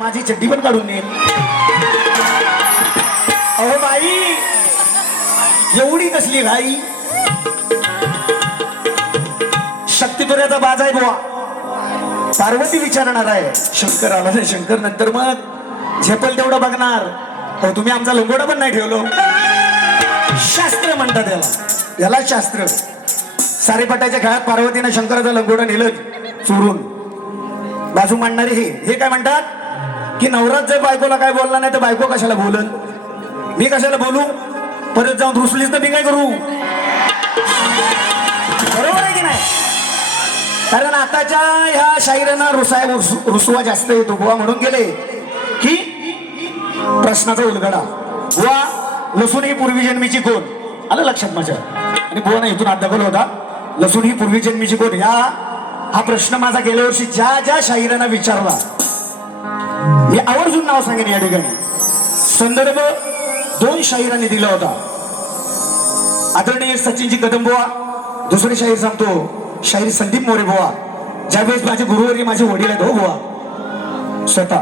माझी चड्डी पण काढून नेल. अहो बाई एवढी कसली घाई? शक्तिपुऱ्याचा बाज आहे बुवा. पार्वती विचारणार आहे शंकर आला नाही शंकर नंतर मग झेपल तेवढं बघणार. हो तुम्ही आमचा लंगोडा पण नाही ठेवलो. शास्त्र म्हणतात त्याला याला शास्त्र. सारेपटाच्या काळात पार्वतीनं शंकराचं लंगोडा नेलं चोरून. बाजू मांडणारे हे. हे काय म्हणतात? की नवरात जर बायकोला काय बोलला नाही तर बायको कशाला बोलन? मी कशाला बोलू? परत जाऊन रुसलीच तर मी काय करू? बरोबर आहे की नाही? कारण आताच्या ह्या शाहिरांना रुसाय रुसवा जास्त येतो गोवा म्हणून गेले. की? प्रश्नाचा उलगडा. बुवा लसूण ही पूर्वी जन्मीची कोण आलं लक्षात माझ्या? आणि गोवा ना इथून अध्यापन होता. लसूण ही पूर्वी जन्मीची कोण या हा प्रश्न माझा गेल्या वर्षी ज्या ज्या शाहिरांना विचारला मी आवर्जून नाव सांगेन या ठिकाणी. संदर्भ दोन शाहिरांनी दिला होता. आदरणीय सचिनजी कदम बुवा दुसरे शाहीर सांगतो शाहीर संदीप मोरे बुवा ज्यावेळेस माझे गुरुवारी माझे वडील आहेत हो बुवा स्वतः.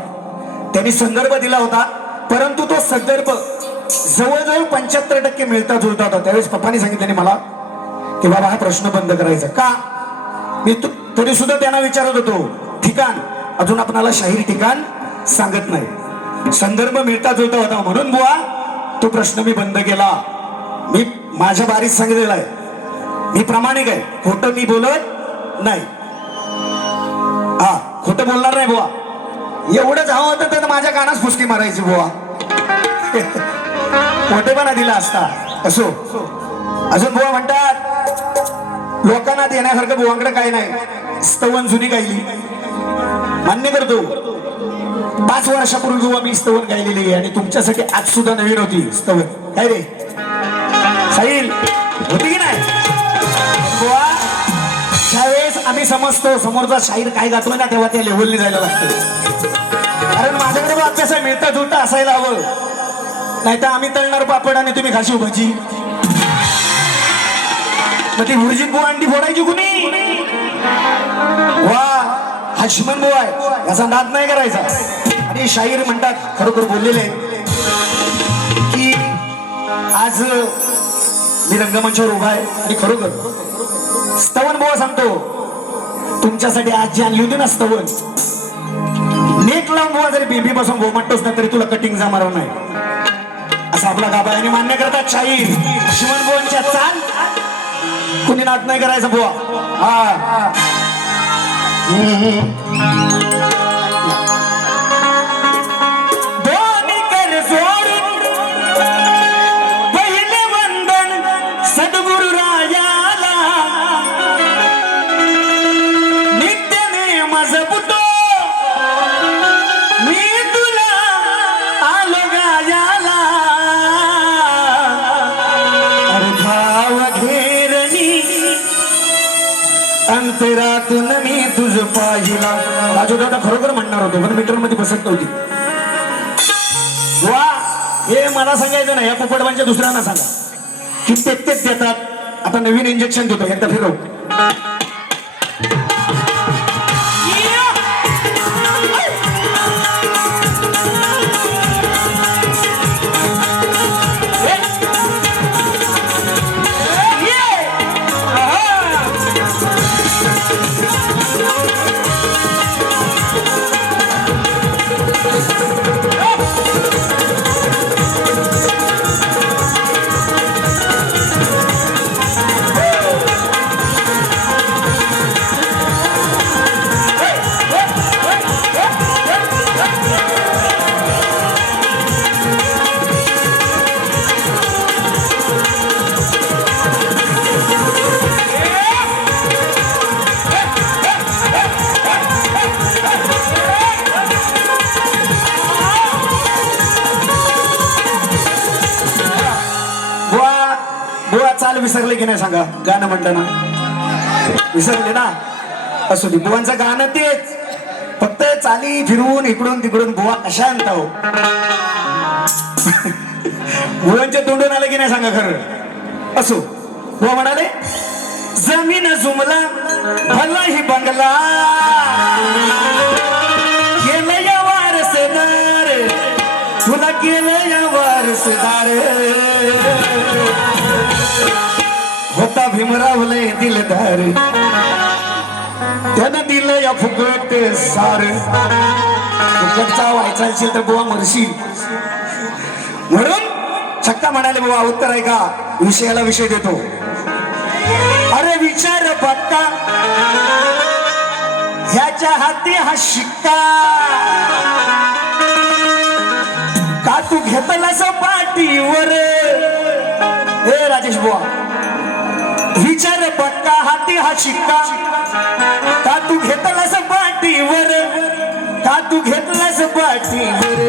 त्यांनी संदर्भ दिला होता परंतु तो संदर्भ जवळजवळ पंच्याहत्तर टक्के मिळता जुळता होता. त्यावेळेस पप्पानी सांगितलं मला की बाबा हा प्रश्न बंद करायचा. का? मी तरी सुद्धा त्यांना विचारत होतो ठिकाण. अजून आपणाला शाहीर ठिकाण सांगत नाही. संदर्भ मिळता जुळता होता. म्हणून बुवा तो प्रश्न मी बंद केला. मी माझ्या बारीत सांगितलेला आहे. मी प्रामाणिक आहे. खोटं मी बोलत नाही. हा खोटं बोलणार नाही बुवा. एवढंच हवं होतं तर माझ्या कानास फुसकी मारायची बुवा. मोठेपणा दिला असता. असो. अजून बुवा म्हणतात लोकांना देण्यासारखं बुवांकडे काही नाही. स्तवन जुनी गायली मान्य करतो. पाच वर्षापूर्वी जेव्हा मी स्तवन गायलेली आहे आणि तुमच्यासाठी आज सुद्धा नवीन होती स्तवन. काय रे? साईल होती की नाही? बुवा ज्यावेळेस आम्ही समजतो समोरचा शाहीर काय गातोय ना तेव्हा त्या लेव्हलने जायला लागतं. कारण माझ्याकडे बा अभ्यास मिळता जुळता असायला हवं. नाही तर आम्ही तळणार पापड आणि तुम्ही खाशी भजी मग ती भुर्जी बुवा अंडी फोडायची कुणी? वा हा शिमन बुवा आहे. याचा नाद नाही करायचा. आणि शाहीर म्हणतात खरोखर बोललेले की आज मी रंगमंचावर उभा आहे आणि खरोखर स्तवन बुवा सांगतो तुमच्यासाठी आज जी आणली होती ना स्तवन नेक लावून बुवा जरी बेबी पासून बोमटतोस ना तरी तुला कटिंग जमार नाही. असं आपला गाभा आणि मान्य करतात शाहीर. शिवन बोवांच्या चाल कुणी नाद नाही करायचं बुवा. हा. अंतरातून मी तुझ पाहिला. राजू दादा खरोखर म्हणणार होतो पण मीटरमध्ये बसत नव्हती वा हे मला सांगायचं ना या पोपटवांच्या दुसऱ्यांना सांगा. की ते तेच देतात. आता नवीन इंजेक्शन देतो एकदा फिरव. विसरले की नाही सांगा? गाणं म्हणताना विसरले ना? असू दे बुवांचं गाणं तेच. फक्त चाली फिरून इकडून तिकडून बुवा कशा आणता हो? बुवांच्या तोंडून आलं की नाही सांगा खरं? असो. बुवा म्हणाले जमीन जुमला भला ही बंगला. केलं या वारस गेलं या वारसदार. भीमरावले दिलदार त्यानं दिलं या फुकट सार. फुकटचा व्हायचा असेल तर बुवा मरशी. म्हणून छक्का म्हणाले बाबा उत्तर आहे का? विषयाला विषय देतो. अरे विचार पक्का. ह्याच्या हाती हा शिक्का. का तू घेतलास पाठीवर? हे राजेश बुवा विचार पक्का हाती हा शिक्का. का तू घेतलास पाठीवर का तू घेतलास पाठीवर.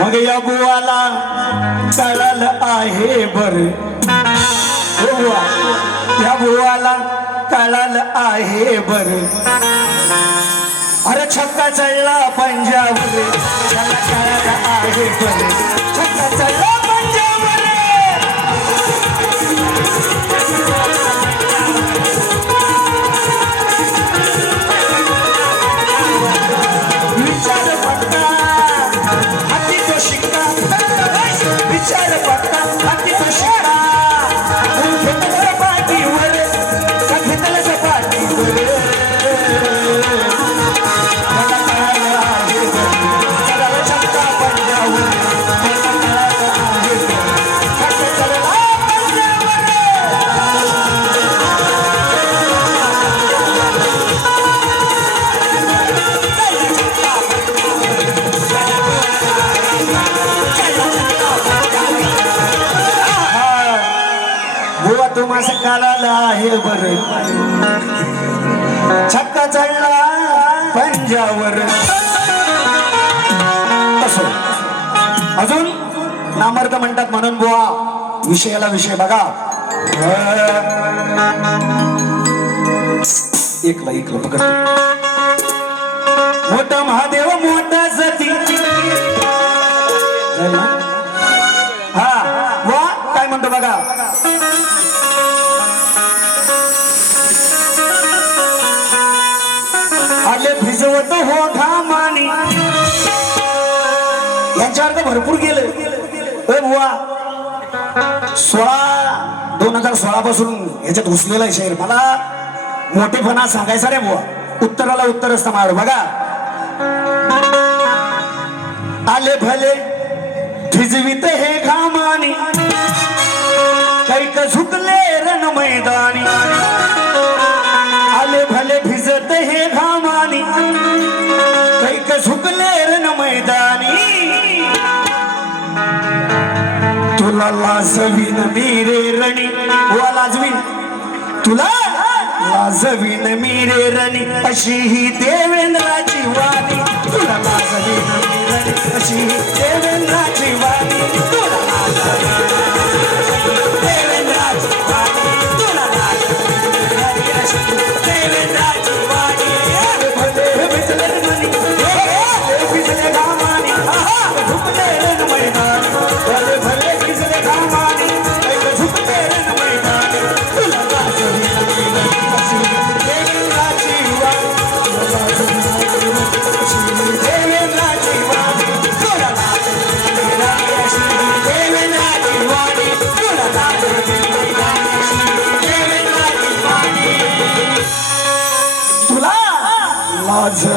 मग या बुवाला कळाल आहे बर. बुवा या बुवाला कळाल आहे बर. अरे छक्का चढला पंजाब आहे बर. छक्का चढला बुवा तुम्हाला कालाला आहे बर छक्का चढला पंजावर. अजून नामर्द म्हणतात म्हणून बुवा विषयाला विषय बघा. एकला एकला पकडतो मोठा महादेव तर भरपूर गेलं ए बुवा. सोळा दोन हजार सोळा पासून ह्याच्यात घुसलेला आहे शहर मला मोठेपणा सांगायचा रे बुवा. उत्तराला उत्तर असतं माझ्यावर बघा. आले भले भिजवित हे घामानी. कैक झुकले रण मैदानी. लाजवीन मी रे रणी. वा लाजवीन तुला? लाजवीन मी रे रणी. अशी ही देवेंद्राची वाणी. तुला लाजवीन मीरे रणी. अशी ही देवेंद्राची वाणी. तुला लाजवीन देवेंद्राची वाणी. तुला लाजवीन अशी देवेंद्राची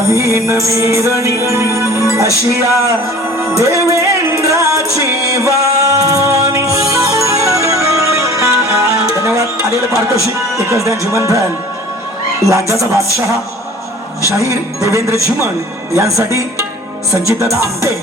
लाजवीन मीरणी अशिया देवेंद्राची वाणी. धन्यवाद. आलेले पारदर्शी एकच त्यांची जीवन फॅन लांजाचा बादशहा शाहीर देवेंद्र चिमण यांसाठी संचितदा आमटे